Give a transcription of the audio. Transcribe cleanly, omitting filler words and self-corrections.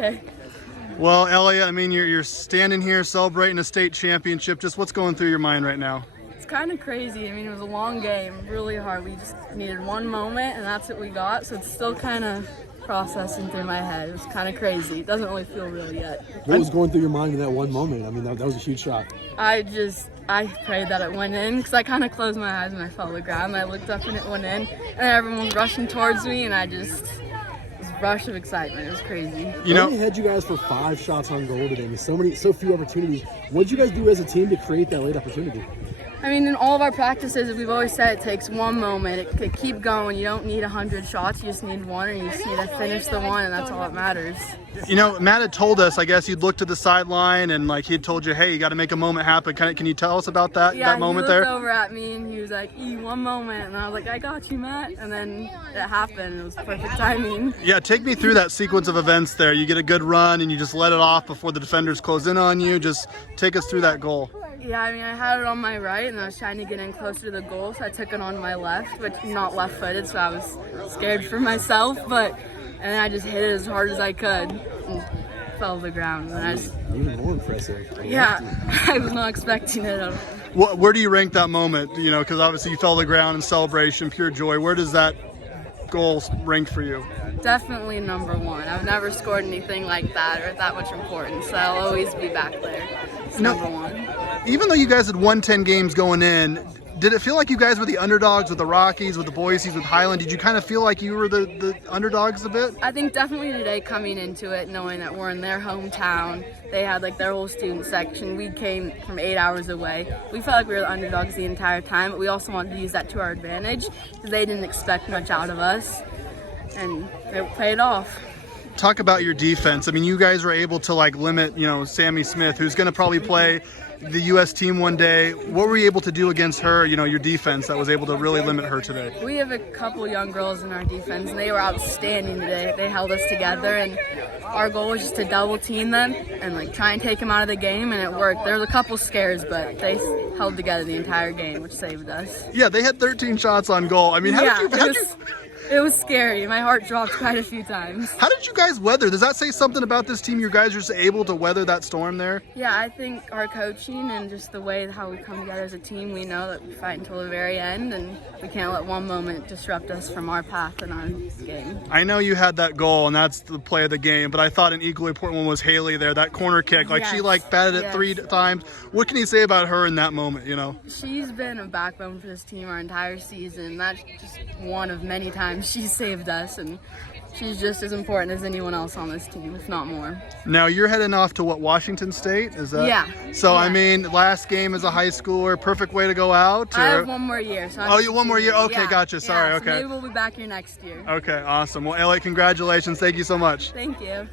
Okay. Well, Elliotte, I mean, you're standing here celebrating a state championship. Just what's going through your mind right now? It's kind of crazy. I mean, it was a long game, really hard. We just needed one moment, and that's what we got. So it's still kind of processing through my head. It was kind of crazy. It doesn't really feel real yet. What was going through your mind in that one moment? I mean, that was a huge shot. I prayed that it went in because I kind of closed my eyes when I fell to the ground. I looked up and it went in, and everyone was rushing towards me, and it was a rush of excitement. It was crazy. You know, we had you guys for 5 shots on goal today. So few opportunities. What did you guys do as a team to create that late opportunity? I mean, in all of our practices, we've always said it takes one moment. It could keep going. You don't need 100 shots. You just need one, and you just need to finish the one, and that's all that matters. You know, Matt had told us, I guess you'd looked to the sideline and like he had told you, hey, you got to make a moment happen. Can you tell us about that moment there? Yeah, he looked over at me and he was like, one moment. And I was like, I got you, Matt. And then it happened. It was perfect timing. Yeah, take me through that sequence of events there. You get a good run and you just let it off before the defenders close in on you. Just take us through that goal. Yeah, I mean, I had it on my right, and I was trying to get in closer to the goal, so I took it on my left, but not left-footed, so I was scared for myself, and then I just hit it as hard as I could and fell to the ground. And I just, even more impressive. Yeah, I was not expecting it. Where do you rank that moment? You know, because obviously you fell to the ground in celebration, pure joy. Where does that goal rank for you? Definitely number 1. I've never scored anything like that or that much importance, so I'll always be back there. It's number 1. Even though you guys had won 10 games going in, did it feel like you guys were the underdogs with the Rockies, with the Boise's, with Highland? Did you kind of feel like you were the underdogs a bit? I think definitely today, coming into it, knowing that we're in their hometown, they had like their whole student section. We came from 8 hours away. We felt like we were the underdogs the entire time, but we also wanted to use that to our advantage because they didn't expect much out of us, and it paid off. Talk about your defense. I mean, you guys were able to like limit, Sammy Smith, who's going to probably play the U.S. team one day. What were you able to do against her, your defense that was able to really limit her today? We have a couple young girls in our defense, and they were outstanding today. They held us together, and our goal was just to double team them and like try and take them out of the game, and it worked. There was a couple scares, but they held together the entire game, which saved us. Yeah, they had 13 shots on goal. I mean, it was scary. My heart dropped quite a few times. How did you guys weather? Does that say something about this team? You guys are just able to weather that storm there? Yeah, I think our coaching and just the way how we come together as a team, we know that we fight until the very end, and we can't let one moment disrupt us from our path and our game. I know you had that goal, and that's the play of the game, but I thought an equally important one was Haley there, that corner kick. Like, she batted it 3 times. What can you say about her in that moment, She's been a backbone for this team our entire season. That's just one of many times she's saved us, and she's just as important as anyone else on this team, if not more. Now you're heading off to Washington State? Is that? Yeah. So yeah. I mean, last game as a high schooler, perfect way to go out? Or? I have one more year. So you one more year? Okay, gotcha. Sorry. So okay. maybe we'll be back here next year. Okay, awesome. Well, Elliotte, congratulations. Thank you so much. Thank you.